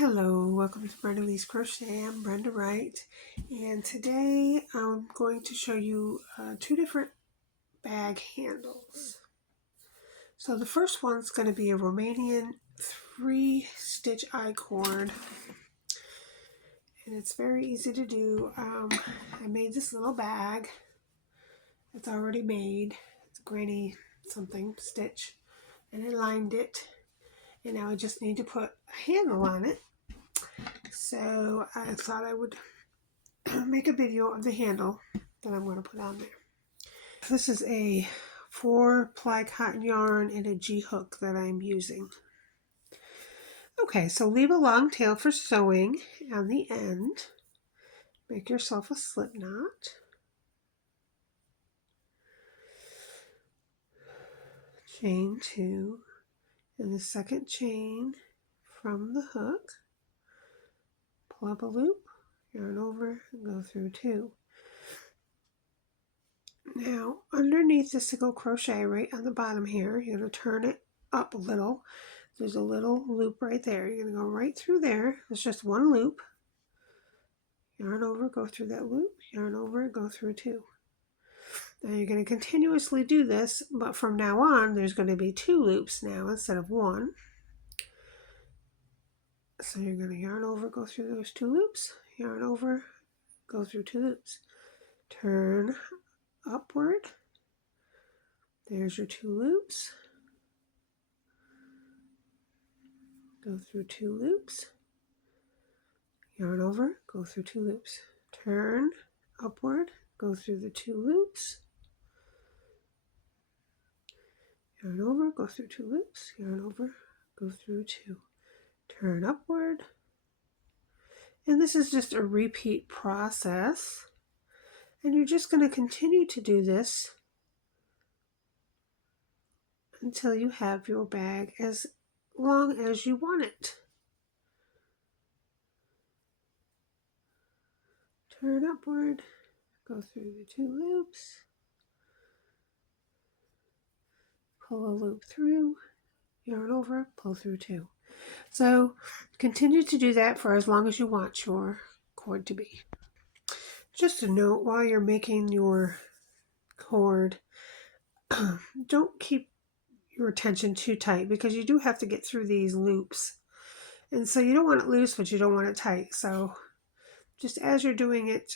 Hello, welcome to Brenda Lee's Crochet. I'm Brenda Wright, and today I'm going to show you two different bag handles. So the first one's going to be a Romanian 3-stitch I-cord, and it's very easy to do. I made this little bag. It's already made. It's a granny something stitch, and I lined it, and now I just need to put a handle on it. So I thought I would make a video of the handle that I'm going to put on there. This is a 4-ply cotton yarn and a G-hook that I'm using. Okay, so leave a long tail for sewing on the end. Make yourself a slip knot. Chain 2 and the second chain from the hook. Pull up a loop, yarn over, and go through 2. Now, underneath the single crochet right on the bottom here, you're going to turn it up a little. There's a little loop right there. You're going to go right through there. There's just one loop. Yarn over, go through that loop. Yarn over, go through 2. Now you're going to continuously do this, but from now on, there's going to be 2 loops now instead of 1. So you're going to yarn over, go through those 2 loops. Yarn over, go through 2 loops. Turn upward. There's your 2 loops. Go through 2 loops. Yarn over, go through 2 loops. Turn upward, go through the 2 loops. Yarn over, go through 2 loops. Yarn over, go through 2. Turn upward. And this is just a repeat process. And you're just going to continue to do this until you have your bag as long as you want it. Turn upward, go through the 2 loops, pull a loop through, yarn over, pull through 2. So continue to do that for as long as you want your cord to be. Just a note, while you're making your cord, don't keep your attention too tight because you do have to get through these loops. And so you don't want it loose, but you don't want it tight. So just as you're doing it,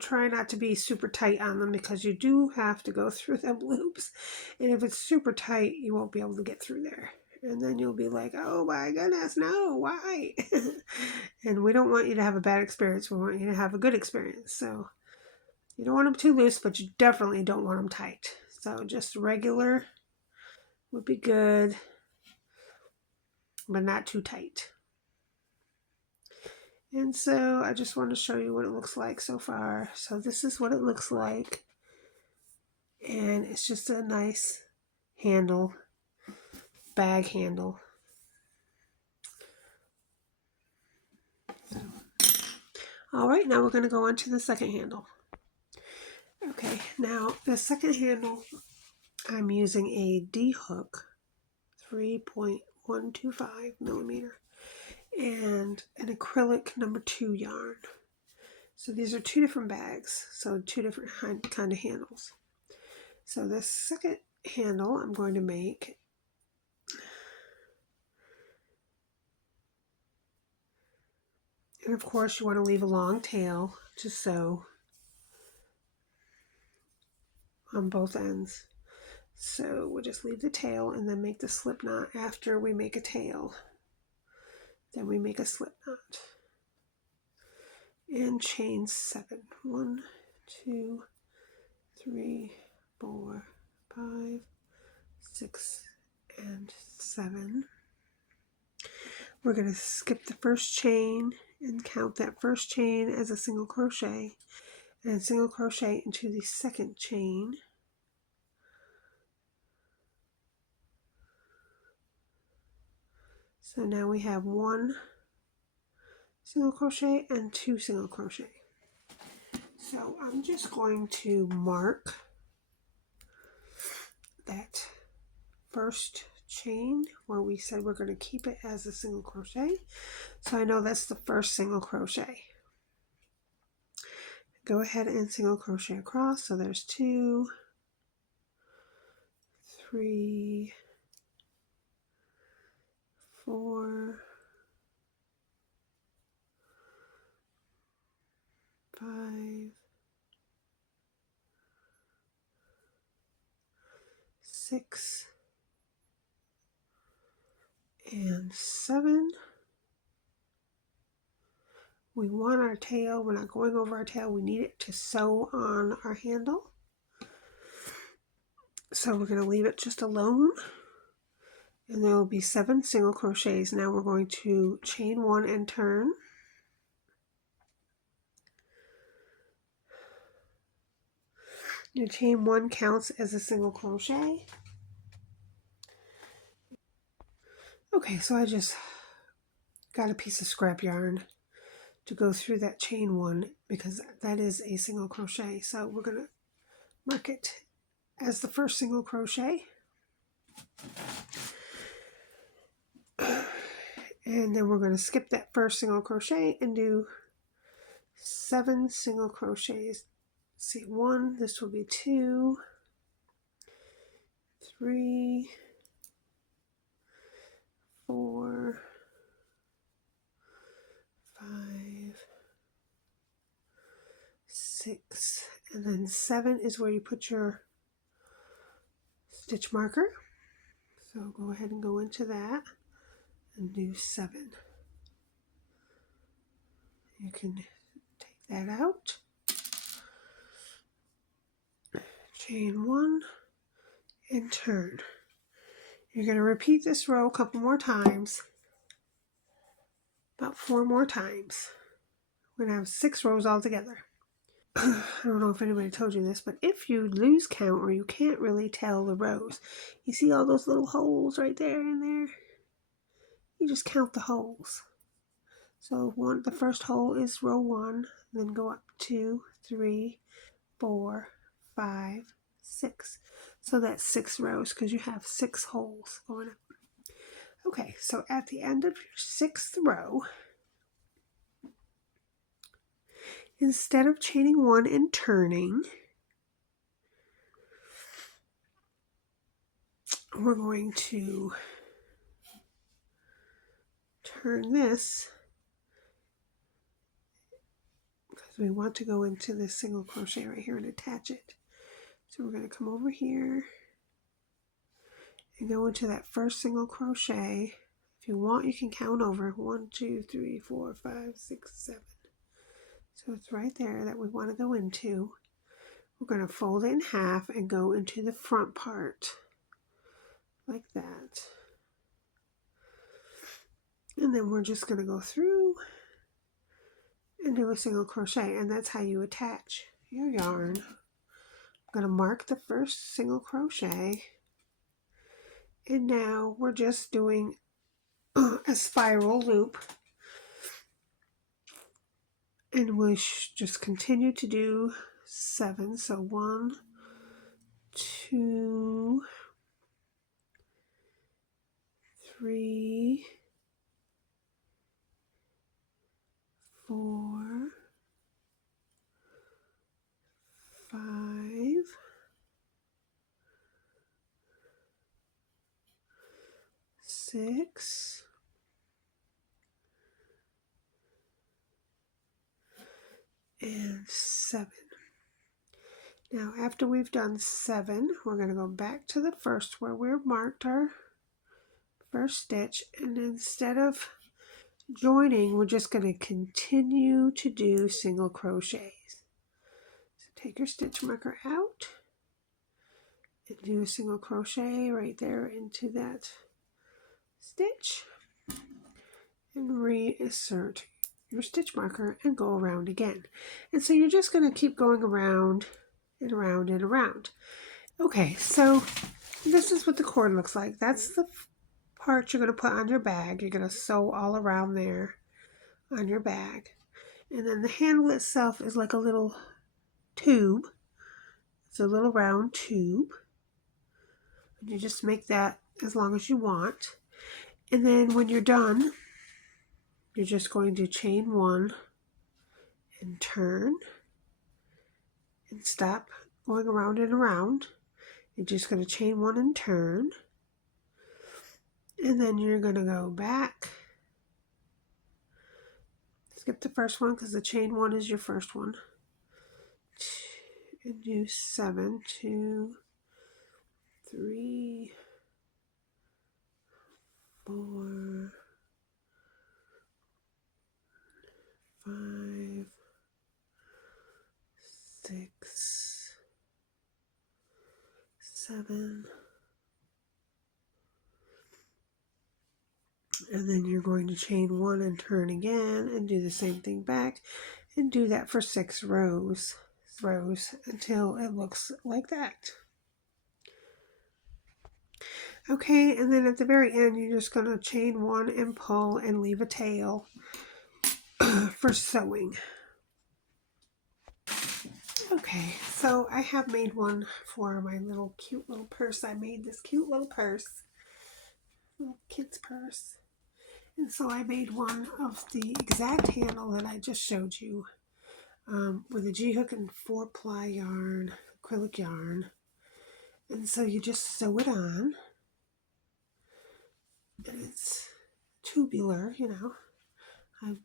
try not to be super tight on them because you do have to go through them loops. And if it's super tight, you won't be able to get through there. And then you'll be like, oh my goodness, no, why? And we don't want you to have a bad experience. We want you to have a good experience. So you don't want them too loose, but you definitely don't want them tight. So just regular would be good, but not too tight. And so I just want to show you what it looks like so far. So this is what it looks like. And it's just a nice handle, bag handle. So, all right, now we're going to go on to the second handle. Okay, now the second handle, I'm using a D-hook, 3.125 millimeter. And an acrylic number 2 yarn. So these are 2 different bags, so 2 different kind of handles. So this second handle I'm going to make and of course you want to leave a long tail to sew on both ends. So we'll just leave the tail and then make the slip knot after we make a tail. Then we make a slip knot and chain 7. 1, 2, 3, 4, 5, 6, and 7. We're going to skip the first chain and count that first chain as a single crochet and single crochet into the second chain. So now we have 1 single crochet and 2 single crochet. So I'm just going to mark that first chain where we said we're going to keep it as a single crochet. So I know that's the first single crochet. Go ahead and single crochet across. So there's 2, 3, 4, 5, 6, and 7. We want our tail, we're not going over our tail, we need it to sew on our handle. So we're going to leave it just alone. And there will be 7 single crochets. Now we're going to chain 1 and turn. Your chain 1 counts as a single crochet. Okay, so I just got a piece of scrap yarn to go through that chain 1 because that is a single crochet. So we're going to mark it as the first single crochet. And then we're going to skip that first single crochet and do 7 single crochets. Let's see, 1, this will be 2, 3, 4, 5, 6, and then 7 is where you put your stitch marker. So go ahead and go into that and do 7. You can take that out. Chain 1 and turn. You're going to repeat this row a couple more times, about 4 more times. We're going to have 6 rows altogether. I don't know if anybody told you this, but if you lose count or you can't really tell the rows, you see all those little holes right there and there? You just count the holes. So the first hole is row 1, then go up 2, 3, 4, 5, 6. So that's 6 rows because you have 6 holes going up. Okay, so at the end of your 6th row, instead of chaining 1 and turning, we're going to turn this because we want to go into this single crochet right here and attach it. So we're going to come over here and go into that first single crochet. If you want, you can count over 1, 2, 3, 4, 5, 6, 7. So it's right there that we want to go into. We're going to fold it in half and go into the front part like that. And then we're just going to go through and do a single crochet, and that's how you attach your yarn. I'm going to mark the first single crochet, and now we're just doing a spiral loop, and we just continue to do 7. So 1, 2, 3, 4, 5, 6, and 7. Now after we've done 7, we're going to go back to the first where we marked our first stitch, and instead of joining, we're just going to continue to do single crochets. So take your stitch marker out and do a single crochet right there into that stitch and reinsert your stitch marker and go around again. And so you're just going to keep going around and around and around. Okay, so this is what the cord looks like. That's the part you're going to put on your bag. You're going to sew all around there on your bag. And then the handle itself is like a little tube. It's a little round tube. And you just make that as long as you want. And then when you're done, you're just going to chain 1 and turn and stop going around and around. You're just going to chain 1 and turn. And then you're going to go back. Skip the first one because the chain 1 is your first one. And do 7, 2, 3, 4, 5, 6, 7. And then you're going to chain 1 and turn again and do the same thing back and do that for 6 rows until it looks like that. Okay, and then at the very end you're just going to chain 1 and pull and leave a tail for sewing. Okay, so I have made one for my little cute little purse. I made this cute little purse, little kid's purse. And so I made one of the exact handle that I just showed you with a G-hook and 4-ply yarn, acrylic yarn. And so you just sew it on. And it's tubular, you know. I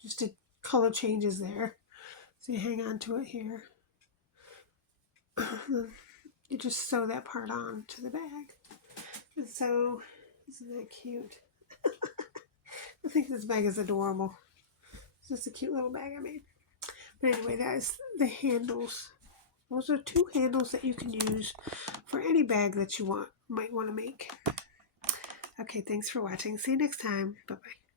just did color changes there. So you hang on to it here. You just sew that part on to the bag. And so, isn't that cute? I think this bag is adorable. It's just a cute little bag I made. But anyway, that is the handles. Those are 2 handles that you can use for any bag that you might want to make. Okay, thanks for watching. See you next time. Bye-bye.